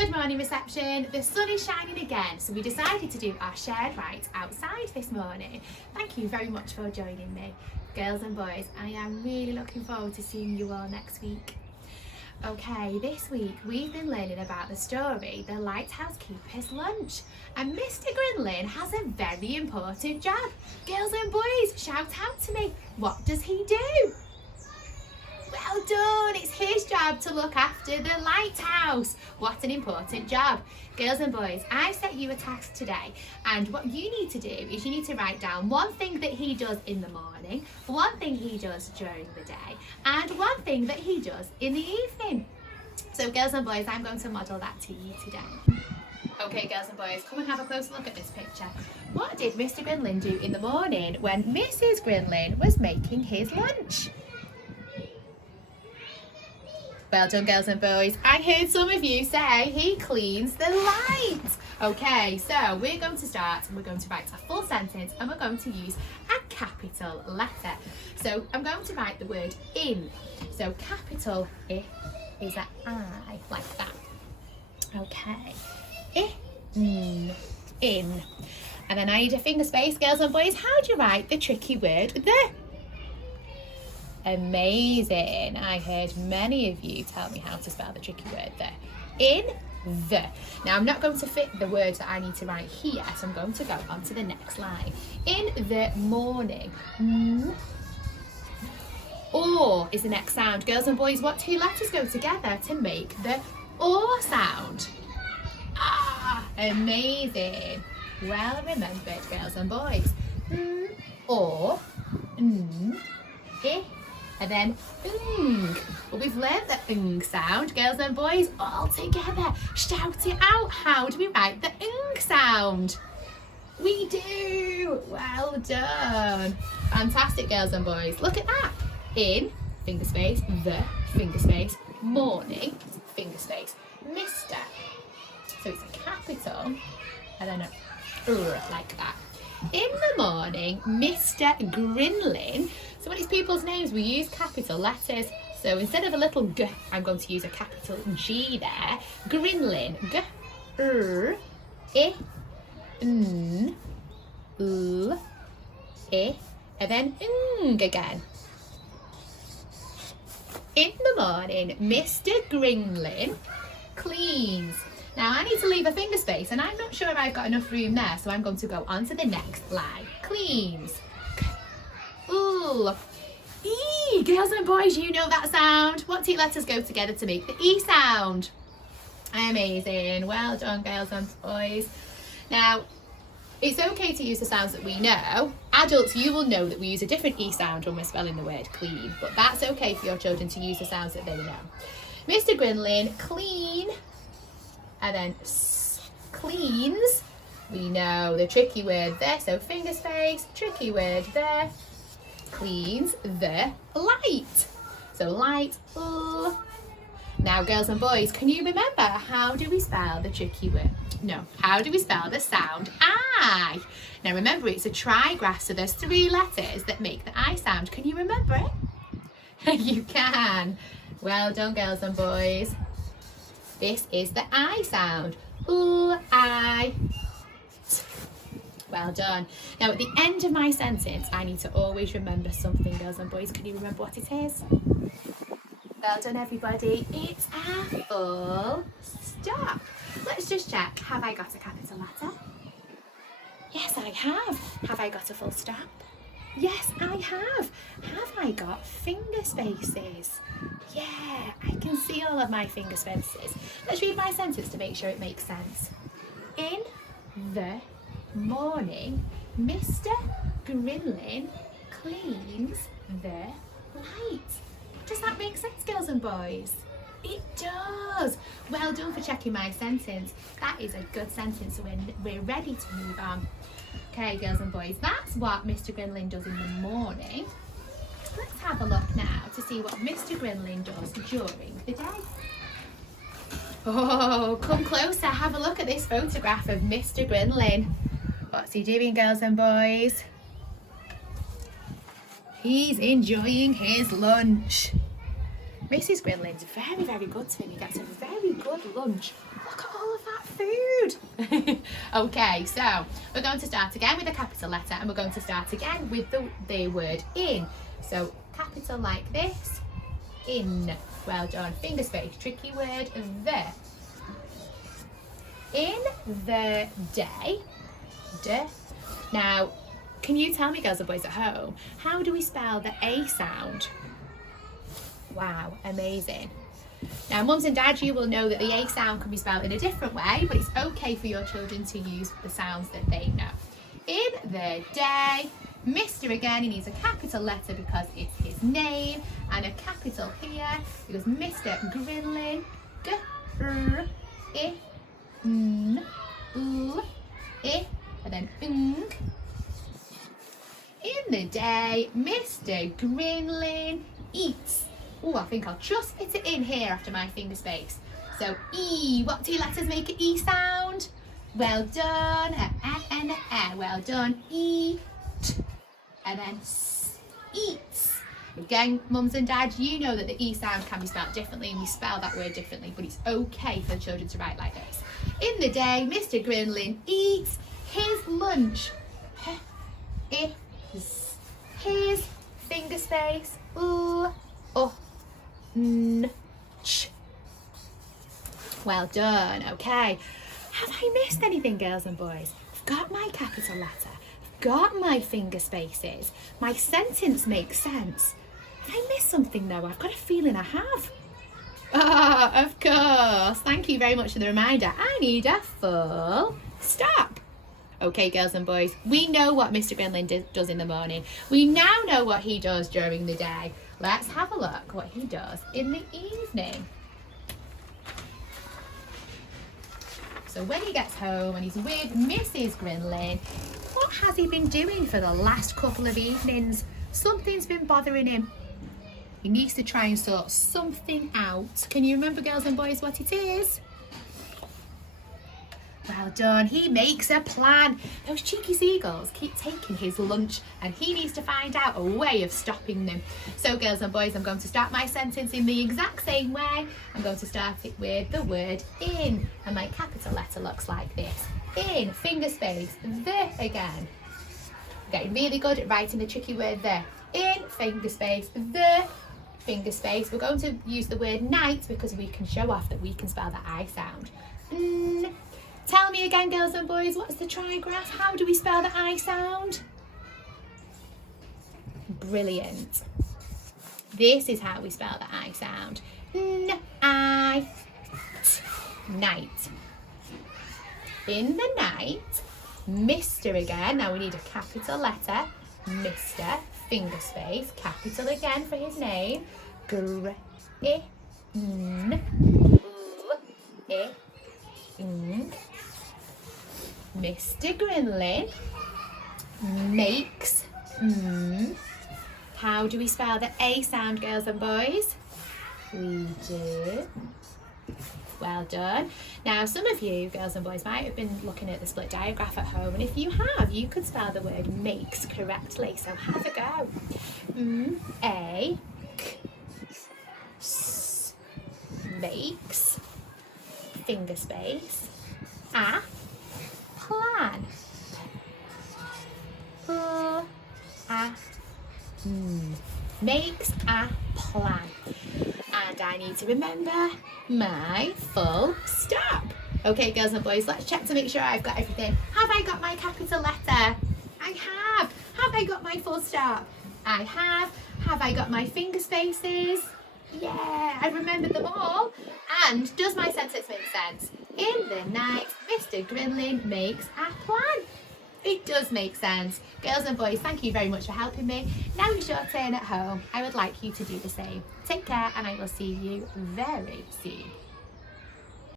Good morning reception. The sun is shining again, so we decided to do our shared rights outside this morning. Thank you very much for joining me. Girls and boys, I am really looking forward to seeing you all next week. Okay, this week we've been learning about the story, The Lighthouse Keeper's Lunch. And Mr. Grinlin has a very important job. Girls and boys, shout out to me. What does he do? Well done, it's his job to look after the lighthouse. What an important job. Girls and boys, I've set you a task today, and what you need to do is you need to write down one thing that he does in the morning, one thing he does during the day, and one thing that he does in the evening. So girls and boys, I'm going to model that to you today. Okay, girls and boys, come and have a close look at this picture. What did Mr. Grinlin do in the morning when Mrs. Grinlin was making his lunch? Well done, girls and boys. I heard some of you say he cleans the lights. Okay, so we're going to start and we're going to write a full sentence and we're going to use a capital letter. So I'm going to write the word in. So capital I is an I, like that. Okay. In. And then I need a finger space, girls and boys. How do you write the tricky word the? Amazing. I heard many of you tell me how to spell the tricky word there. In the. Now I'm not going to fit the words that I need to write here, so I'm going to go on to the next line. In the morning. Or is the next sound. Girls and boys, what two letters go together to make the or sound? Ah, amazing. Well remembered, girls and boys. Or, I, and then Well, we've learned the sound, girls and boys, all together. Shout it out. How do we write the sound? We do. Well done. Fantastic, girls and boys. Look at that. In, finger space, the, finger space, morning, finger space, Mr. So it's a capital and then a like that. In the morning, Mr. Grinlin. So when it's people's names, we use capital letters. So instead of a little g, I'm going to use a capital G there. Grinlin. G, I, N, L, I, and then again. In the morning, Mr. Grinlin cleans. Now I need to leave a finger space and I'm not sure if I've got enough room there, so I'm going to go on to the next line. Cleans. Ooh. E. Girls and boys, you know that sound. What two letters go together to make the E sound? Amazing. Well done, girls and boys. Now, it's okay to use the sounds that we know. Adults, you will know that we use a different E sound when we're spelling the word clean, but that's okay for your children to use the sounds that they know. Mr. Grinlin, clean, and then cleans. We know the tricky word there, so finger space, tricky word there. Cleans the light. So light, Now, girls and boys, can you remember how do we spell the tricky word? No, how do we spell the sound I? Now remember, it's a trigraph, so there's three letters that make the I sound. Can you remember it? You can. Well done, girls and boys. This is the I sound. I. Well done. Now at the end of my sentence, I need to always remember something, girls and boys. Can you remember what it is? Well done, everybody. It's a full stop. Let's just check. Have I got a capital letter? Yes, I have. Have I got a full stop? Yes, I have. Have I got finger spaces? Yeah, I can see all of my finger spaces. Let's read my sentence to make sure it makes sense. In the morning, Mr. Grinlin cleans the light. Does that make sense, girls and boys? It does. Well done for checking my sentence. That is a good sentence, so we're ready to move on. Okay, girls and boys, that's what Mr. Grinlin does in the morning. Let's have a look now to see what Mr. Grinlin does during the day. Oh, come closer. Have a look at this photograph of Mr. Grinlin. What's he doing, girls and boys? He's enjoying his lunch. Mrs. Grinlin's very, very good to him. He gets a very good lunch. Look at food. Okay, so we're going to start again with a capital letter, and we're going to start again with the word in. So capital like this, in. Well done. Finger space. Tricky word, the. In the day. D. Now, can you tell me, girls and boys at home, how do we spell the A sound? Wow, amazing. Now, mums and dads, you will know that the A sound can be spelled in a different way, but it's okay for your children to use the sounds that they know. In the day. Mr. again, he needs a capital letter because it's his name, and a capital here because Mr. Grinling. G, R, I, N, L, I, and then ing. In the day, Mr. Grinling eats. Oh, I think I'll just fit it in here after my finger space. So E, what two letters make an E sound? Well done. A and a. Well done. Eat. And then S, eats. Again, mums and dads, you know that the E sound can be spelled differently, and we spell that word differently, but it's okay for the children to write like this. In the day, Mr. Grinling eats his lunch. His finger space. L, N, ch. Well done. Okay. Have I missed anything, girls and boys? I've got my capital letter. I've got my finger spaces. My sentence makes sense. Have I missed something though? I've got a feeling I have. Ah, of course. Thank you very much for the reminder. I need a full stop. Okay, girls and boys, we know what Mr. Grinling does in the morning. We now know what he does during the day. Let's have a look what he does in the evening. So when he gets home and he's with Mrs. Grinling, what has he been doing for the last couple of evenings? Something's been bothering him. He needs to try and sort something out. Can you remember, girls and boys, what it is? Well done. He makes a plan. Those cheeky seagulls keep taking his lunch, and he needs to find out a way of stopping them. So, girls and boys, I'm going to start my sentence in the exact same way. I'm going to start it with the word in, and my capital letter looks like this. In, finger space, the again. Getting really good at writing the tricky word there. In, finger space, the, finger space. We're going to use the word night because we can show off that we can spell the I sound. Tell me again, girls and boys, what's the trigraph? How do we spell the I sound? Brilliant. This is how we spell the I sound. N-I-T. Night. In the night, Mr. again. Now we need a capital letter. Mr. Finger space. Capital again for his name. Gr-I-N-L-I-N. Mr. Grinling makes How do we spell the A sound, girls and boys? We do. Well done. Now, some of you, girls and boys, might have been looking at the split diagraph at home, and if you have, you could spell the word makes correctly. So have a go. A, K, S, makes, finger space, a, plan. P, a, makes a plan. And I need to remember my full stop. Okay, girls and boys, let's check to make sure I've got everything. Have I got my capital letter? I have. Have I got my full stop? I have. Have I got my finger spaces? Yeah, I remembered them all. And does my sentence make sense? In the night, Mr. Grinling makes a plan. It does make sense. Girls and boys, thank you very much for helping me. Now it's your turn at home. I would like you to do the same. Take care, and I will see you very soon.